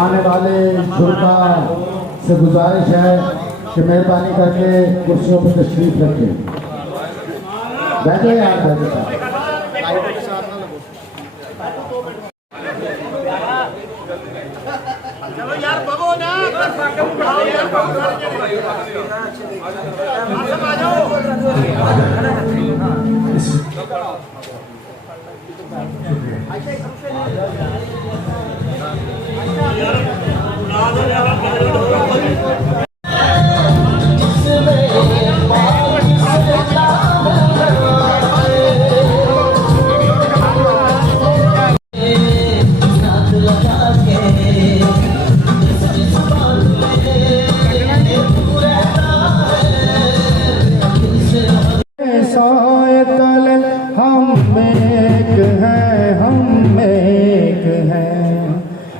आने वाले शुरा से गुजारिश है कि मेहरबानी करके कुर्सियों पर तशरीफ रखें। बैठे यार, बैठे। चलो यार बगो ना, उठाओ यार, आ जाओ।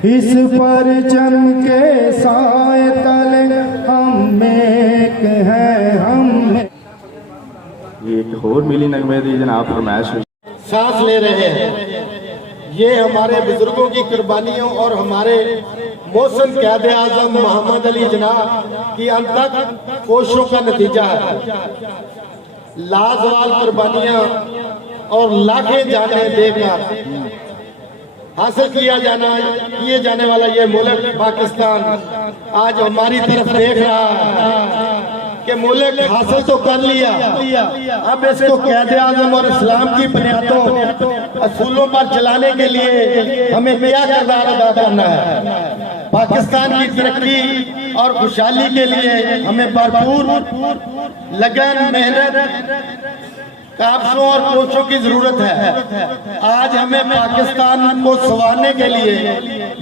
इस पर जम के साए तले हम एक हैं, हम ये एक और मिली नगमे दी जनाब फरमाइश सांस ले रहे हैं। ये हमारे बुजुर्गों की कुर्बानियों और हमारे मौसम क़याद आज़म मोहम्मद अली जनाब की अनथक कोशिशों का नतीजा है। लाजवाब कुर्बानियां और लाखें जाने देकर हासिल किए जाने वाला ये मुल्क पाकिस्तान आज हमारी तरफ देख रहा है कि मुल्क हासिल तो कर लिया, अब इसको क़याद आज़म और इस्लाम की बुनियादों असूलों पर चलाने के लिए हमें क्या किरदार अदा करना है। पाकिस्तान की तरक्की और खुशहाली के लिए हमें भरपूर लगन, मेहनत, काबसों और कोशों की जरूरत है। आज हमें पाकिस्तान को संवारने के लिए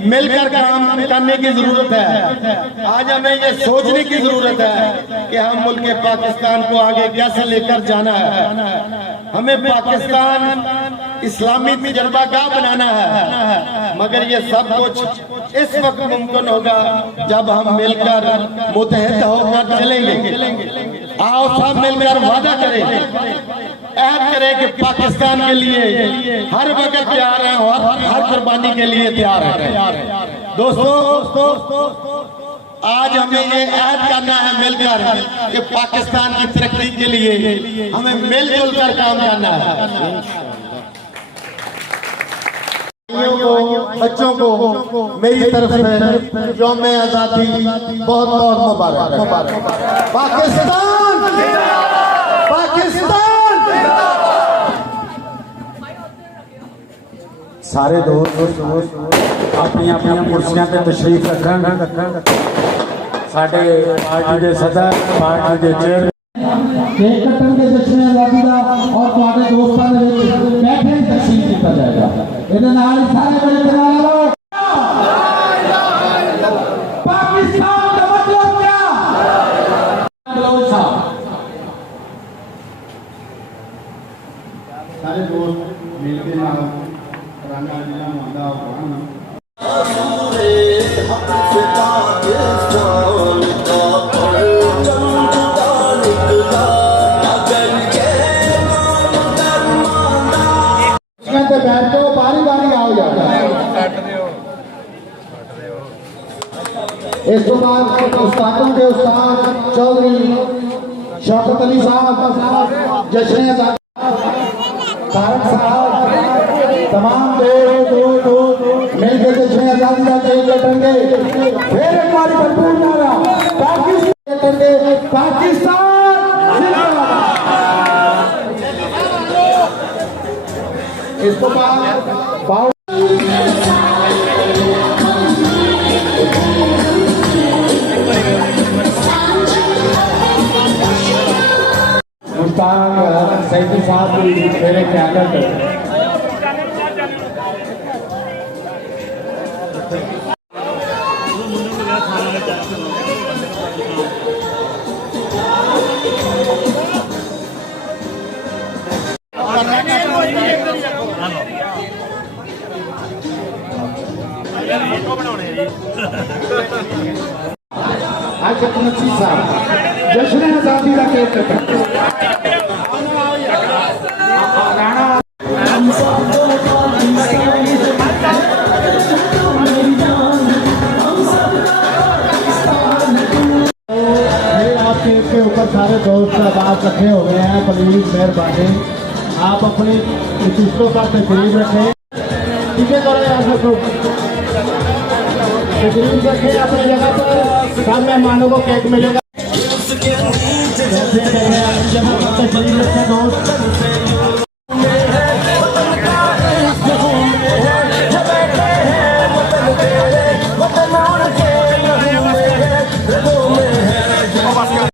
मिलकर काम करने की जरूरत है। आज हमें ये सोचने की जरूरत है कि हम मुल्क पाकिस्तान को आगे कैसे लेकर जाना है। हमें पाकिस्तान इस्लामी तजर्बागाह बनाना है, मगर ये सब कुछ इस वक्त मुमकिन होगा जब हम मिलकर मुत्तहद होकर चलेंगे। आओ सब मिलकर वादा करें, ऐद करें कि पाकिस्तान के लिए हर वक्त तैयार हैं और हर कुर्बानी के लिए तैयार हैं। दोस्तों, आज हमें ये ऐद करना है मिलकर कि पाकिस्तान की तरक्की के लिए हमें मिलजुल कर काम करना है। बच्चों को मेरी तरफ से यौम आज़ादी बहुत बहुत मुबारक। पाकिस्तान, पाकिस्तान। सारे दोस्त अपनी अपनी कुर्सियां पे तशरीफ रखन। साडे पार्टी के सदर, पार्टी के चेयर केक कटन के जश्न आज़ादी का और तुम्हारे दोस्तों ने बैठे ही तकसीम किया जाएगा। इहदे नाल सारे बड़े करा लो। पाकिस्तान का मतलब क्या? सारे दोस्त मिलके ना राना जिला मुद्दा बैठो, बारी बारी आओ जाता है। इस तो बाद उस्तादों के उस्ताद चौधरी शौकत अली साहब, जश्न आज़ादी तारक साहब, तमाम दोस्त मिलकर जश्न आज़ादी का केक कटेंगे। फिर एक बार भरपूर नारा पाकिस्तान इसको मुश्ताक सैदी साहब मेरे ख्याल जश्न आज़ादी का केक राणा सारे दोस्त साहब इकट्ठे हो गए हैं, प्लीज मेहरबानी आप अपनी विशिष्टों का तकरीब रखें। ठीक है, करो यार सबको तकरीब रखें अपनी जगह पर। सब मेहमानों को केक मिलेगा। जैसे अपनी जगह पर तकरीब